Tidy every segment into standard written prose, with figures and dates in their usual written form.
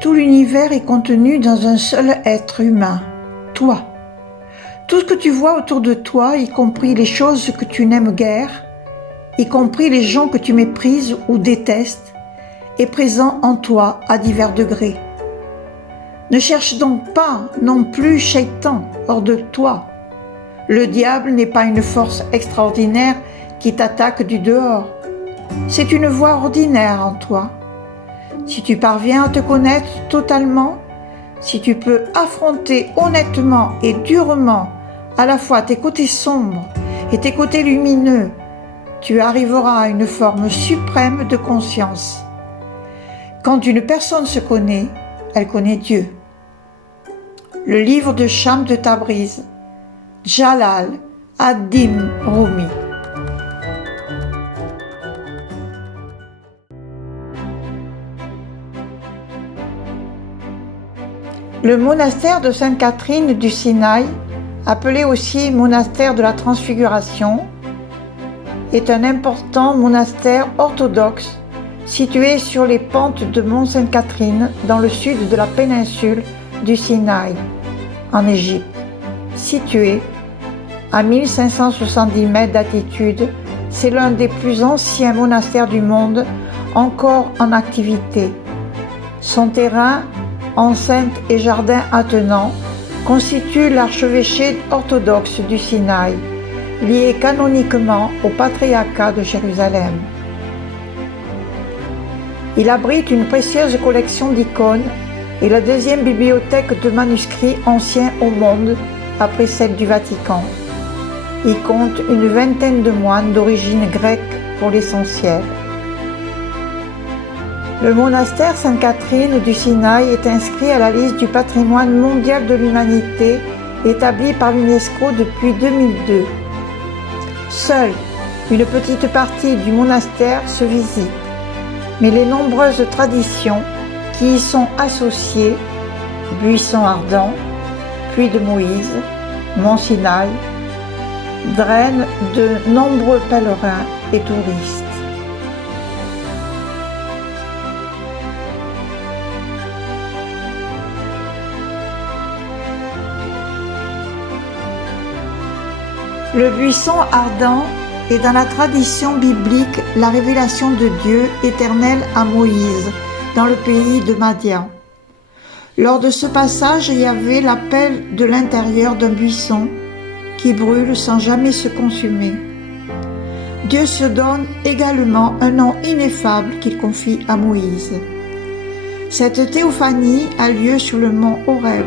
Tout l'univers est contenu dans un seul être humain, toi. Tout ce que tu vois autour de toi, y compris les choses que tu n'aimes guère, y compris les gens que tu méprises ou détestes, est présent en toi à divers degrés. Ne cherche donc pas non plus Shaitan hors de toi. Le diable n'est pas une force extraordinaire qui t'attaque du dehors. C'est une voie ordinaire en toi. Si tu parviens à te connaître totalement, si tu peux affronter honnêtement et durement à la fois tes côtés sombres et tes côtés lumineux, tu arriveras à une forme suprême de conscience. Quand une personne se connaît, elle connaît Dieu. Le livre de Shams de Tabriz, Jalal ad-Din Rumi. Le monastère de Sainte-Catherine du Sinaï, appelé aussi monastère de la Transfiguration, est un important monastère orthodoxe situé sur les pentes de Mont Sainte-Catherine dans le sud de la péninsule du Sinaï, en Égypte. Situé à 1570 mètres d'altitude, c'est l'un des plus anciens monastères du monde encore en activité. Son terrain, enceinte et jardin attenants, constitue l'archevêché orthodoxe du Sinaï, lié canoniquement au patriarcat de Jérusalem. Il abrite une précieuse collection d'icônes et la deuxième bibliothèque de manuscrits anciens au monde, après celle du Vatican. Il compte une vingtaine de moines d'origine grecque pour l'essentiel. Le monastère Sainte-Catherine du Sinaï est inscrit à la liste du patrimoine mondial de l'humanité établie par l'UNESCO depuis 2002. Seule une petite partie du monastère se visite, mais les nombreuses traditions qui y sont associées, buisson ardent, puits de Moïse, Mont Sinaï, drainent de nombreux pèlerins et touristes. Le buisson ardent est dans la tradition biblique la révélation de Dieu éternel à Moïse dans le pays de Madian. Lors de ce passage, Yahvé l'appelle de l'intérieur d'un buisson qui brûle sans jamais se consumer. Dieu se donne également un nom ineffable qu'il confie à Moïse. Cette théophanie a lieu sur le mont Horeb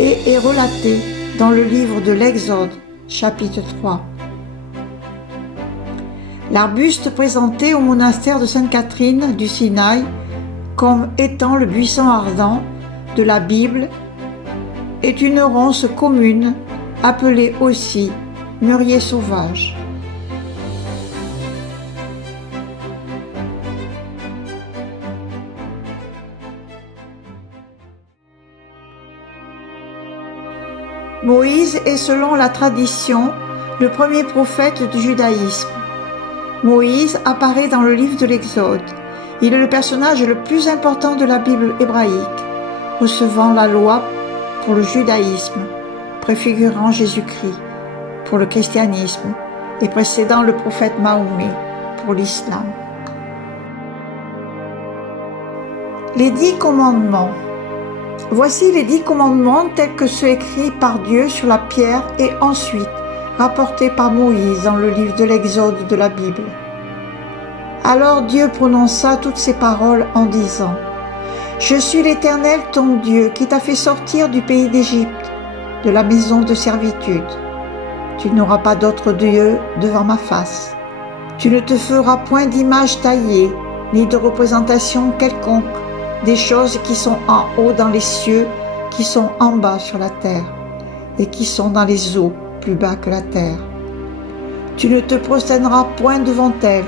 et est relatée dans le livre de l'Exode, chapitre 3. L'arbuste présenté au monastère de Sainte-Catherine du Sinaï comme étant le buisson ardent de la Bible est une ronce commune appelée aussi mûrier sauvage. Moïse est selon la tradition le premier prophète du judaïsme. Moïse apparaît dans le livre de l'Exode. Il est le personnage le plus important de la Bible hébraïque, recevant la loi pour le judaïsme, préfigurant Jésus-Christ pour le christianisme et précédant le prophète Mahomet pour l'islam. Les 10 commandements. Voici les 10 commandements tels que ceux écrits par Dieu sur la pierre et ensuite rapportés par Moïse dans le livre de l'Exode de la Bible. Alors Dieu prononça toutes ces paroles en disant : « Je suis l'Éternel ton Dieu qui t'a fait sortir du pays d'Égypte, de la maison de servitude. Tu n'auras pas d'autre Dieu devant ma face. Tu ne te feras point d'image taillée, ni de représentation quelconque des choses qui sont en haut dans les cieux, qui sont en bas sur la terre, et qui sont dans les eaux plus bas que la terre. Tu ne te prosterneras point devant elles,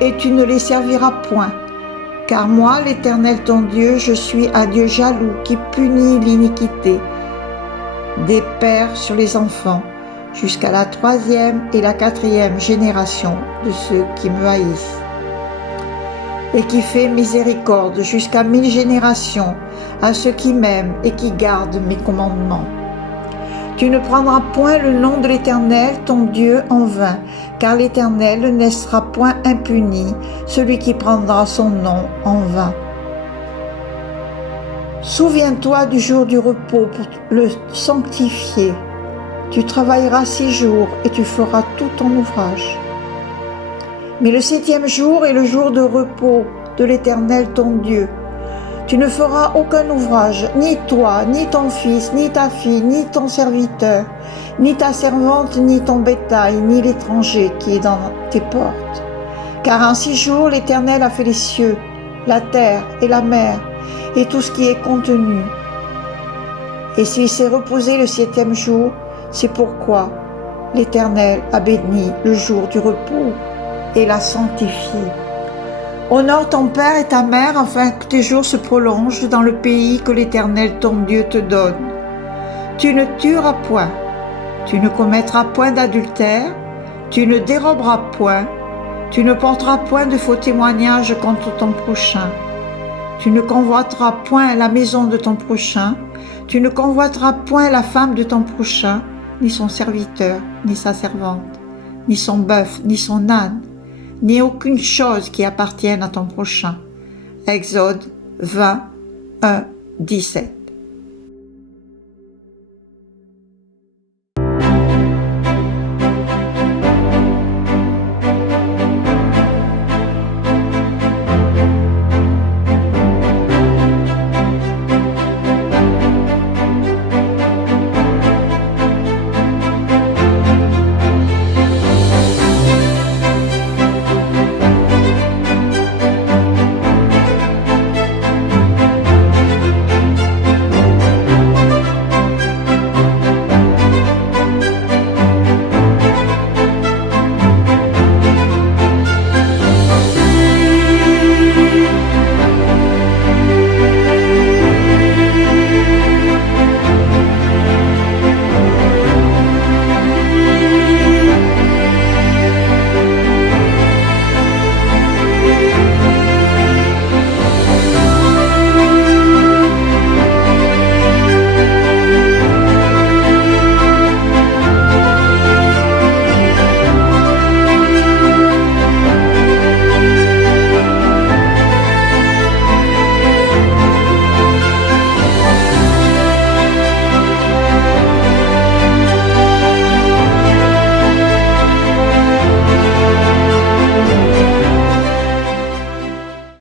et tu ne les serviras point, car moi, l'Éternel ton Dieu, je suis un Dieu jaloux qui punit l'iniquité des pères sur les enfants, jusqu'à la 3e et la 4e génération de ceux qui me haïssent. et qui fait miséricorde jusqu'à 1000 générations à ceux qui m'aiment et qui gardent mes commandements. Tu ne prendras point le nom de l'Éternel, ton Dieu, en vain, car l'Éternel ne laissera point impuni celui qui prendra son nom en vain. Souviens-toi du jour du repos pour le sanctifier. Tu travailleras 6 jours et tu feras tout ton ouvrage. Mais le 7e jour est le jour de repos de l'Éternel ton Dieu. Tu ne feras aucun ouvrage, ni toi, ni ton fils, ni ta fille, ni ton serviteur, ni ta servante, ni ton bétail, ni l'étranger qui est dans tes portes. Car en 6 jours l'Éternel a fait les cieux, la terre et la mer, et tout ce qui est contenu. Et s'il s'est reposé le 7e jour, c'est pourquoi l'Éternel a béni le jour du repos et l'a sanctifié. Honore ton père et ta mère afin que tes jours se prolongent dans le pays que l'Éternel ton Dieu te donne. Tu ne tueras point, tu ne commettras point d'adultère, tu ne déroberas point, tu ne porteras point de faux témoignages contre ton prochain. Tu ne convoiteras point la maison de ton prochain, tu ne convoiteras point la femme de ton prochain, ni son serviteur, ni sa servante, ni son bœuf, ni son âne, ni aucune chose qui appartienne à ton prochain. Exode 20, 1, 17.